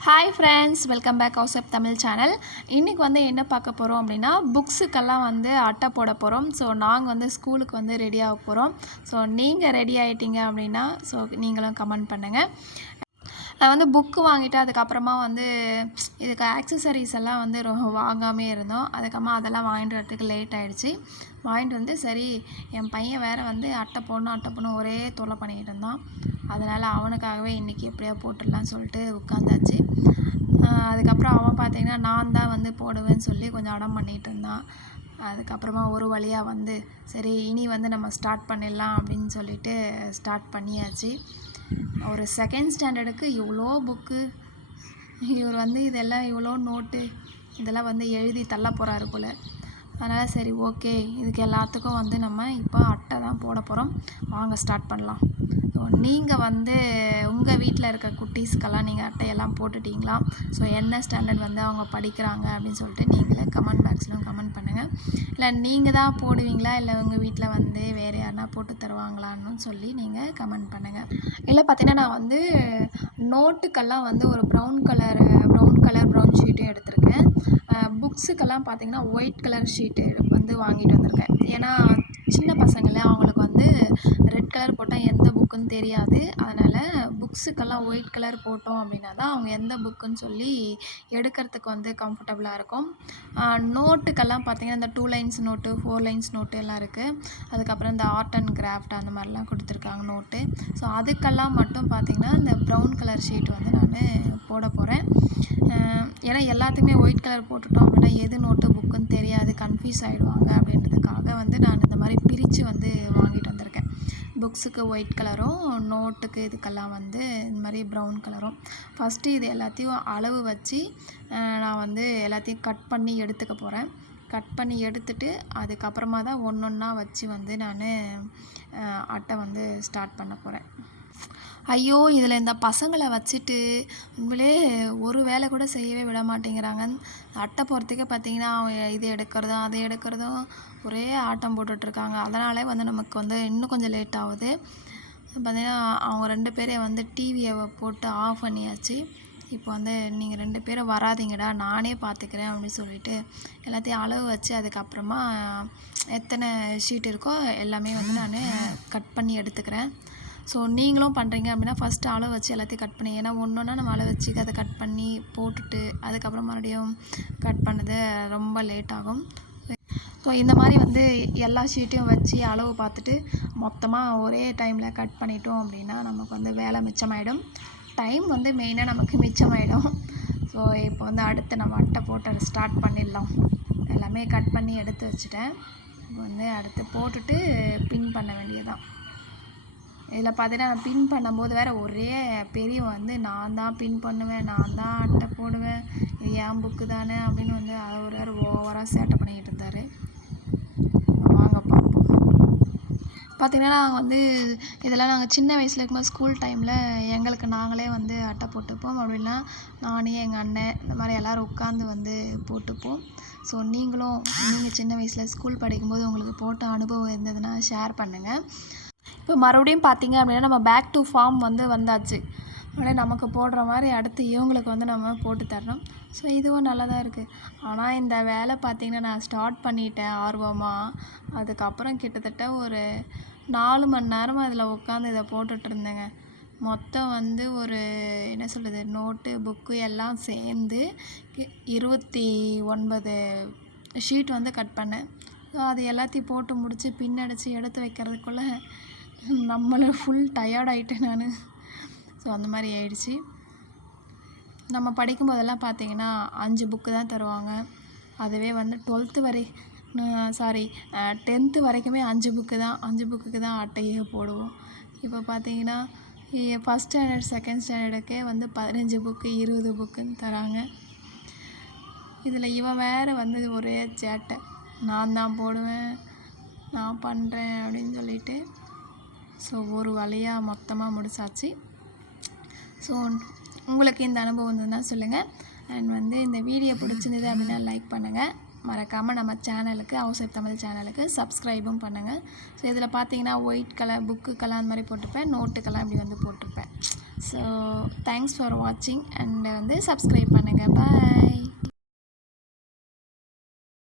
Hi friends welcome back house of Tamil channel இன்றைக்கி வந்து என்ன பார்க்க போகிறோம் அப்படின்னா புக்ஸுக்கெல்லாம் வந்து அட்டை போட போகிறோம் ஸோ நாங்கள் வந்து ஸ்கூலுக்கு வந்து ரெடி ஆக போகிறோம் ஸோ நீங்கள் ரெடி ஆகிட்டீங்க அப்படின்னா ஸோ நீங்களும் கமெண்ட் பண்ணுங்கள் நான் வந்து புக்கு வாங்கிட்டு அதுக்கப்புறமா வந்து இதுக்கு ஆக்சசரிஸ் எல்லாம் வந்து ரொம்ப வாங்காமே இருந்தோம். அதுக்கப்புறமா அதெல்லாம் வாங்கிட்டு வரதுக்கு லேட் ஆகிடுச்சி வாங்கிட்டு வந்து சரி என் பையன் வேறு வந்து அட்டை போடணும் அட்டை போடணும் ஒரே தொல்லை பண்ணிக்கிட்டு இருந்தான். அதனால் அவனுக்காகவே இன்றைக்கி எப்படியோ போட்டுடலான்னு சொல்லிட்டு உட்காந்தாச்சு. அதுக்கப்புறம் அவன் பார்த்தீங்கன்னா நான் தான் வந்து போடுவேன்னு சொல்லி கொஞ்சம் அடம் பண்ணிகிட்டு இருந்தான். அதுக்கப்புறமா ஒரு வழியாக வந்து சரி இனி வந்து நம்ம ஸ்டார்ட் பண்ணிடலாம் அப்படின்னு சொல்லிட்டு ஸ்டார்ட் பண்ணியாச்சு. ஒரு செகண்ட் ஸ்டாண்டர்டுக்கு இவ்வளோ புக்கு இவர் வந்து இதெல்லாம் இவ்வளோ நோட்டு இதெல்லாம் வந்து எழுதி தள்ள போகிறாரு போல். அதனால் சரி ஓகே. இதுக்கு எல்லாத்துக்கும் வந்து நம்ம இப்போ அட்டை தான் போட போகிறோம் வாங்க ஸ்டார்ட் பண்ணலாம். ஸோ நீங்கள் வந்து உங்கள் வீட்டில் இருக்க குட்டீஸ்க்கெல்லாம் நீங்கள் அட்டையெல்லாம் போட்டுட்டீங்களா? ஸோ என்ன ஸ்டாண்டர்ட் வந்து அவங்க படிக்கிறாங்க அப்படின்னு சொல்லிட்டு நீங்களே கமெண்ட் பாக்ஸ்லையும் கமெண்ட் பண்ணுங்கள் இல்லை நீங்கள் தான் போடுவீங்களா? இல்லை உங்கள் வீட்டில் வந்து வேறு யாருனா போட்டு தருவாங்களான்னு சொல்லி நீங்கள் கமெண்ட் பண்ணுங்கள் இல்லை பார்த்தீங்கன்னா நான் வந்து நோட்டுக்கெல்லாம் வந்து ஒரு brown colour brown colour brown ஷீட்டும் எடுத்திருக்கேன். புக்ஸுக்கெல்லாம் பார்த்தீங்கன்னா ஒயிட் கலர் ஷீட்டு வந்து வாங்கிட்டு வந்திருக்கேன். ஏன்னா சின்ன பசங்களை அவங்களுக்கு வந்து ரெட் கலர் போட்டால் எந்த புக்குன்னு தெரியாது. அதனால் புக்ஸுக்கெல்லாம் ஒயிட் கலர் போட்டோம் அப்படின்னா தான் அவங்க எந்த புக்குன்னு சொல்லி எடுக்கிறதுக்கு வந்து கம்ஃபர்டபுளாக இருக்கும். நோட்டுக்கெல்லாம் பார்த்திங்கன்னா இந்த two lines note four lines note எல்லாம் இருக்குது அதுக்கப்புறம் இந்த ஆர்ட் அண்ட் கிராஃப்ட் அந்த மாதிரிலாம் கொடுத்துருக்காங்க நோட்டு. ஸோ அதுக்கெல்லாம் மட்டும் பார்த்திங்கன்னா இந்த ப்ரௌன் கலர் ஷீட் வந்து நான் போட போகிறேன் ஏன்னா எல்லாத்துக்குமே ஒயிட் கலர் போட்டுட்டோம் அப்படின்னா எது நோட்டு புக்குன்னு தெரியாது கன்ஃபியூஸ் ஆகிடுவாங்க அப்படின்றதுக்காக வந்து நான் இந்த மாதிரி பிரித்து வந்து வாங்கிட்டு வந்திருக்கேன். புக்ஸுக்கு ஒயிட் கலரும் நோட்டுக்கு இதுக்கெல்லாம் வந்து இந்த மாதிரி ப்ரௌன் கலரும் ஃபஸ்ட்டு இது எல்லாத்தையும் அளவு வச்சு நான் வந்து எல்லாத்தையும் கட் பண்ணி எடுத்துக்க போகிறேன் கட் பண்ணி எடுத்துட்டு அதுக்கப்புறமா தான் ஒன்று ஒன்றா வச்சு வந்து நான் அட்டை வந்து ஸ்டார்ட் பண்ண போகிறேன் ஐயோ இதில் இந்த பசங்களை வச்சுட்டு உண்மையிலே ஒரு வேலை கூட செய்யவே விட மாட்டேங்கிறாங்க. அட்டை போகிறதுக்கே பார்த்தீங்கன்னா இது எடுக்கிறதும் அதை எடுக்கிறதும் ஒரே ஆட்டம் போட்டுட்ருக்காங்க அதனாலே வந்து நமக்கு வந்து இன்னும் கொஞ்சம் லேட் ஆகுது. பார்த்திங்கன்னா அவங்க ரெண்டு பேரையும் வந்து டிவியை போட்டு ஆஃப் பண்ணியாச்சு. இப்போ வந்து நீங்கள் ரெண்டு பேரும் வராதிங்கடா நானே பார்த்துக்கிறேன் அப்படின்னு சொல்லிட்டு எல்லாத்தையும் அளவு வச்சு அதுக்கப்புறமா எத்தனை ஷீட் இருக்கோ எல்லாமே வந்து நான் கட் பண்ணி எடுத்துக்கிறேன். ஸோ நீங்களும் பண்ணுறீங்க அப்படின்னா ஃபஸ்ட்டு அளவு வச்சு எல்லாத்தையும் கட் பண்ணி ஏன்னா ஒன்று ஒன்றா நம்ம அளவு வச்சு அதை கட் பண்ணி போட்டுட்டு அதுக்கப்புறம் மறுபடியும் கட் பண்ணது ரொம்ப லேட் ஆகும். ஸோ இந்த மாதிரி வந்து எல்லா ஷீட்டையும் வச்சு அளவு பார்த்துட்டு மொத்தமாக ஒரே டைமில் கட் பண்ணிட்டோம் அப்படின்னா நமக்கு வந்து வேலை மிச்சமாயிடும். டைம் வந்து மெயினாக நமக்கு மிச்சமாயிடும். ஸோ இப்போ வந்து அடுத்து நம்ம அட்டை போட்டு ஸ்டார்ட் பண்ணிடலாம். எல்லாமே கட் பண்ணி எடுத்து வச்சுட்டேன். இப்போ வந்து அடுத்து போட்டுட்டு பின் பண்ண வேண்டியதான் இதில் பார்த்தீங்கன்னா நான் பின் பண்ணும்போது வேறு ஒரே பெரிய வந்து நான் தான் பின் பண்ணுவேன் நான் தான் அட்டை போடுவேன் இது என் புக்கு தானே அப்படின்னு வந்து அவர் வேறு ஓவராக சேட்டை பண்ணிக்கிட்டு இருந்தார். வாங்க பார்ப்போம். பார்த்திங்கன்னா நாங்கள் வந்து இதெல்லாம் நாங்கள் சின்ன வயசில் இருக்கும்போது ஸ்கூல் டைமில் எங்களுக்கு நாங்களே வந்து அட்டை போட்டுப்போம். அப்படின்னா நானே எங்கள் அண்ணன் இந்த மாதிரி எல்லோரும் உட்காந்து வந்து போட்டுப்போம். ஸோ நீங்களும் நீங்கள் சின்ன வயசில் ஸ்கூல் படிக்கும்போது உங்களுக்கு போட்ட அனுபவம் இருந்ததுன்னா ஷேர் பண்ணுங்கள் இப்போ மறுபடியும் பார்த்திங்க அப்படின்னா நம்ம பேக் டு ஃபார்ம் வந்து வந்தாச்சு. அப்படியே நமக்கு போடுற மாதிரி அடுத்து இவங்களுக்கு வந்து நம்ம போட்டு தரணும். ஸோ இதுவும் நல்லா தான் இருக்குது ஆனால் இந்த வேலை பார்த்திங்கன்னா நான் ஸ்டார்ட் பண்ணிட்டேன் ஆர்வமாக அதுக்கப்புறம் கிட்டத்தட்ட ஒரு நாலு மணி நேரம் அதில் உட்காந்து இதை போட்டுட்டு இருந்தேங்க. மொத்தம் வந்து ஒரு என்ன சொல்கிறது நோட்டு புக்கு எல்லாம் சேர்ந்து இருபத்தி ஒன்பது ஷீட் வந்து கட் பண்ணேன். ஸோ அது எல்லாத்தையும் போட்டு முடித்து பின்னடிச்சு எடுத்து வைக்கிறதுக்குள்ளே நம்மளை ஃபுல் டயர்ட் ஆகிட்டேன் நான். ஸோ அந்த மாதிரி ஆயிடுச்சு. நம்ம படிக்கும் போதெல்லாம் பார்த்தீங்கன்னா அஞ்சு புக்கு தான் தருவாங்க. அதுவே வந்து டுவெல்த்து வரை சாரி டென்த்து வரைக்குமே அஞ்சு புக்கு தான். அஞ்சு புக்குக்கு தான் அட்டையே போடுவோம். இப்போ பார்த்தீங்கன்னா ஃபஸ்ட் ஸ்டாண்டர்ட் செகண்ட் ஸ்டாண்டர்டுக்கே வந்து பதினஞ்சு புக்கு இருபது புக்குன்னு தராங்க. இதில் இவன் வேறு வந்து ஒரே சேட்டை. நான் தான் போடுவேன் நான் பண்ணுறேன் அப்படின்னு சொல்லிட்டு ஸோ ஒரு வழியாக மொத்தமாக முடிச்சாச்சு. ஸோ உங்களுக்கு இந்த அனுபவம் இருந்ததுன்னா சொல்லுங்கள் அண்ட் வந்து இந்த வீடியோ பிடிச்சிருந்தது அப்படின்னா லைக் பண்ணுங்கள் மறக்காமல் நம்ம சேனலுக்கு ஹவுஸ் ஆஃப் தமிழ் சேனலுக்கு சப்ஸ்கிரைபும் பண்ணுங்கள் ஸோ இதில் பார்த்தீங்கன்னா ஒயிட் கலர் புக்குக்கெல்லாம் அந்த மாதிரி போட்டிருப்பேன். நோட்டுக்கெல்லாம் இப்படி வந்து போட்டிருப்பேன். ஸோ தேங்க்ஸ் ஃபார் வாட்சிங் அண்ட் வந்து சப்ஸ்கிரைப் பண்ணுங்கள் பாய்